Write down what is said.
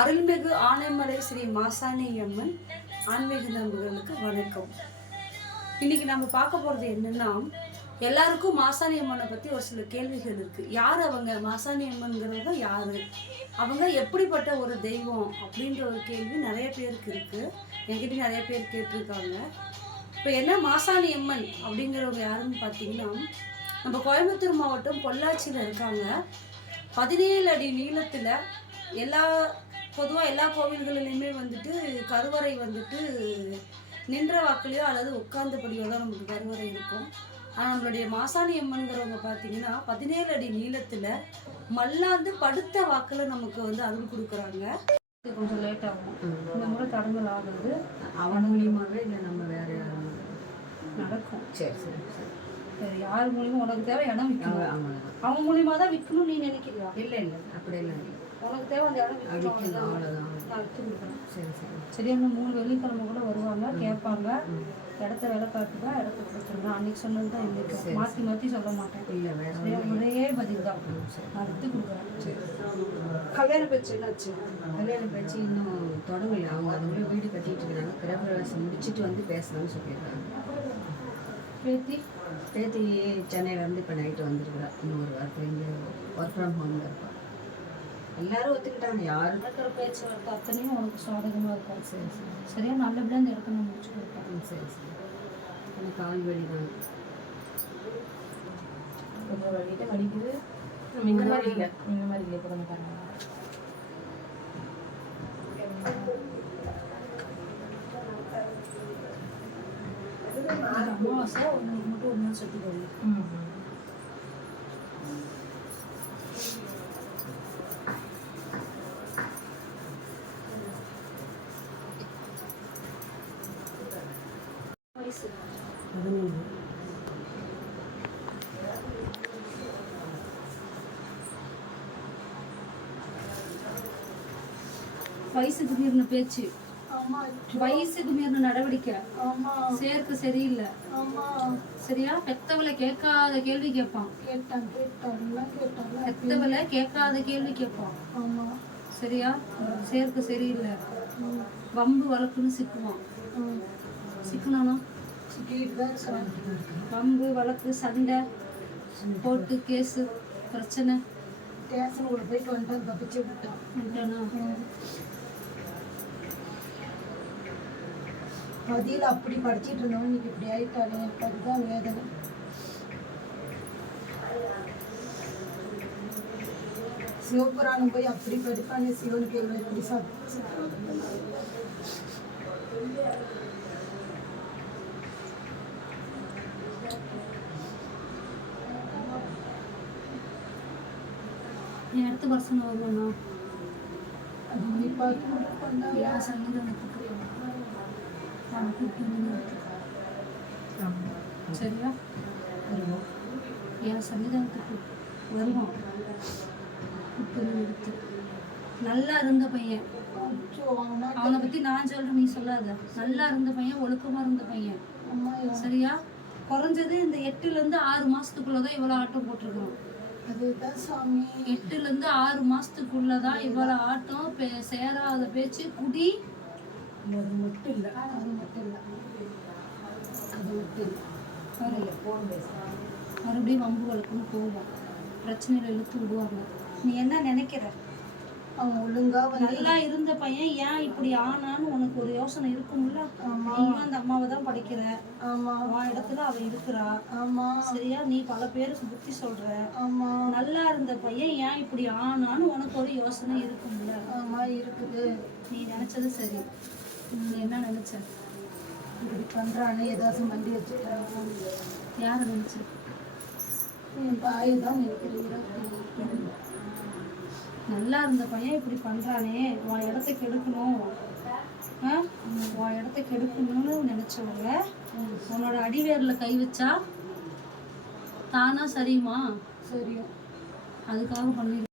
அருள்மிகு ஆனைமலை ஸ்ரீ மாசாணி அம்மன் ஆன்மீக நண்பர்களுக்கு வணக்கம். இன்னைக்கு நம்ம பார்க்க போறது என்னன்னா எல்லாருக்கும் மாசாணி அம்மனை பத்தி ஒரு சில கேள்விகள் இருக்கு. யார் அவங்க? மாசாணி அம்மன்கிறவங்க யாரு? அவங்க எப்படிப்பட்ட ஒரு தெய்வம் அப்படின்ற ஒரு கேள்வி நிறைய பேருக்கு இருக்கு. என்கிட்ட நிறைய பேர் கேட்டிருக்காங்க. இப்போ என்ன மாசாணி அம்மன் அப்படிங்கிறவங்க யாருன்னு பார்த்தீங்கன்னா நம்ம கோயம்புத்தூர் மாவட்டம் பொள்ளாச்சியில் இருக்காங்க. பதினேழு அடி நீளத்தில் எல்லா பொதுவாக எல்லா கோவில்களிலையுமே வந்துட்டு கருவறை வந்துட்டு நின்ற வாக்குலையோ அல்லது உட்கார்ந்தபடியோ தான் நமக்கு கருவறை இருக்கும். ஆனால் நம்மளுடைய மாசாணி அம்மன்கிறவங்க பார்த்தீங்கன்னா பதினேழு அடி நீளத்தில் மல்லாந்து படுத்த வாக்கில் நமக்கு வந்து அருள் கொடுக்குறாங்க. இது கொஞ்சம் லேட் ஆகும். இந்த முறை தடங்கல் ஆகுது. அவன் மூலியமாவே இல்லை நம்ம வேற யாரும். நடக்கும். சரி சரி சரி. சரி யார் மூலியமா உனக்கு தேவை இடம் விற்கணும் ஆமாம் அவங்க மூலியமா தான் விற்கணும் நீ நினைக்கிறியா? இல்லை இல்லை. அப்படியெல்லாம் இல்லை. உனக்கு தேவை அந்த இடம் விற்கணும் அவ்வளோதான் விற்று கொடுக்குறேன் சரி சரி சரி. இன்னும் மூணு வெள்ளிக்கிழமை கூட வருவாங்க கேட்பாங்க. இடத்த வேலை காட்டுங்க இடத்த கொடுத்துருங்க. அன்னைக்கு சொன்னது தான் இன்னைக்கு மாற்றி மாற்றி சொல்ல மாட்டேன். இல்லை வேற பதில் தான். நான் விற்று கொடுக்குறேன் கல்யாண பேச்சு என்னாச்சு? கல்யாணம் பேச்சு இன்னும் தொடங்கல. அவங்க அதுக்குள்ளே வீடு கட்டிட்டு இருக்காங்க. கிரகப்பிரவேசம் முடிச்சுட்டு வந்து பேசலாம்னு சொல்லியிருக்காங்க. பேத்தி? பேத்தி சென்னையிலேருந்து இப்போ நைட்டு வந்துருக்குறா. இன்னும் ஒரு வாரத்தில் இங்கே ஒர்க் ஃப்ரம் ஹோமில் இருப்பா. எல்லாரும் ஒத்துக்கிட்டாங்க. யாரும் நடக்கிற பேச்சுவார்த்தை அத்தனையும் உனக்கு சாதகமாக இருக்கும். சரி சரி. சரியா நல்லபடியாக அந்த இடத்த நான் முடிச்சு ம், சரி சரி. எனக்கு கால் வலி தான் கொஞ்சம் வலிட்டு வலிக்குது இந்த மாதிரி இல்லை. இந்த மாதிரி இல்லை இப்போ கொஞ்சம் பாருங்க அமாவாசை உங்களுக்கு மட்டும் ஒரு நாள் சொல்லிக்கோங்க ம் பதினேழு. வயசுக்கு மீறின பேச்சு. வயசுக்கு மீறின நடவடிக்கை. சேர்க்க சரியில்லை. சரியா? பெத்தவளை கேட்காத கேள்வி கேட்பான். பெத்தவளை கேட்காத கேள்வி கேட்பான். ஆமா. சரியா? சேர்க்க சரியில்லை. வம்பு வழக்குன்னு சிக்குவான். ம். வம்பு வழக்கு சண்டை கோர்ட்டு கேஸு பிரச்சனை. ஸ்டேஷனுக்குள்ள போயிட்டு வந்துட்டான் தப்பிச்சு விட்டான் விட்டானா? ம். பதியில் அப்படி படிச்சிட்டு இருந்தவன் இன்னைக்கு இப்படி ஆயிட்டாலே எனக்கு அதுதான் வேதனை. சிவபுராணம் போய் அப்படி படிப்பானே சிவனுக்கு எவ்வளோ இப்படி சாப்பிட்டு நீ அடுத்த பார்த்து பண்ணாங்க என் சன்னிதானத்துக்கு அவனை கூப்பிட்டு. சரியா வருவோம் என் சன்னிதானத்துக்கு வருவான் கூப்பிட்டு நல்லா இருந்த பையன் அவனா பத்தி நான் சொல்றேன் நீ சொல்லாத நல்லா இருந்த பையன் ஒழுக்கமா இருந்த பையன் சரியா குறைஞ்சது இந்த எட்டுல இருந்து ஆறு மாசத்துக்குள்ளதான் இவ்வளவு ஆட்டம் போட்டிருக்கோம் அதுதான் சாமி. எட்டுல இருந்து ஆறு மாசத்துக்குள்ளதான் இவ்வளவு ஆட்டம் பே- சேராத பேச்சு குடி. அது மட்டும் இல்லை. அது மட்டும் இல்லை. அது மட்டும் இல்லை. மறுபடியும் வம்பு வழக்குன்னு போவோம். பிரச்சனையில இழுத்து விடுவாங்க. நீ என்ன நினைக்கிற? அவன் ஒழுங்கா வந்து நல்லா இருந்த பையன் ஏன் இப்படி ஆனான்னு உனக்கு ஒரு யோசனை இருக்கும்ல? நீங்க அந்த அம்மாவை தான் படிக்கிற. ஆமா. உன் இடத்துல அவ இருக்கிறா. ஆமா. சரியா? நீ பல பேருக்கு புத்தி சொல்ற. ஆமா. நல்லா இருந்த பையன் ஏன் இப்படி ஆனான்னு உனக்கு ஒரு யோசனை இருக்கும்ல? ஆமா இருக்குது. நீ நினைச்சது சரி. நீ என்ன நினைச்ச? இப்படி பண்றானே ஏதாச்சும் வண்டி வச்சுட்டாங்க யார நினைச்ச? என் தாயை தான் நினைக்கிறேன் நல்லா இருந்த பையன் இப்படி பண்றானே உன் இடத்த கெடுக்கணும்? உன் இடத்த கெடுக்கணும்னு நினைச்சவங்க உன்னோட அடிவேர்ல கை வச்சா தானா சரியுமா? சரியும் அதுக்காக பண்ணி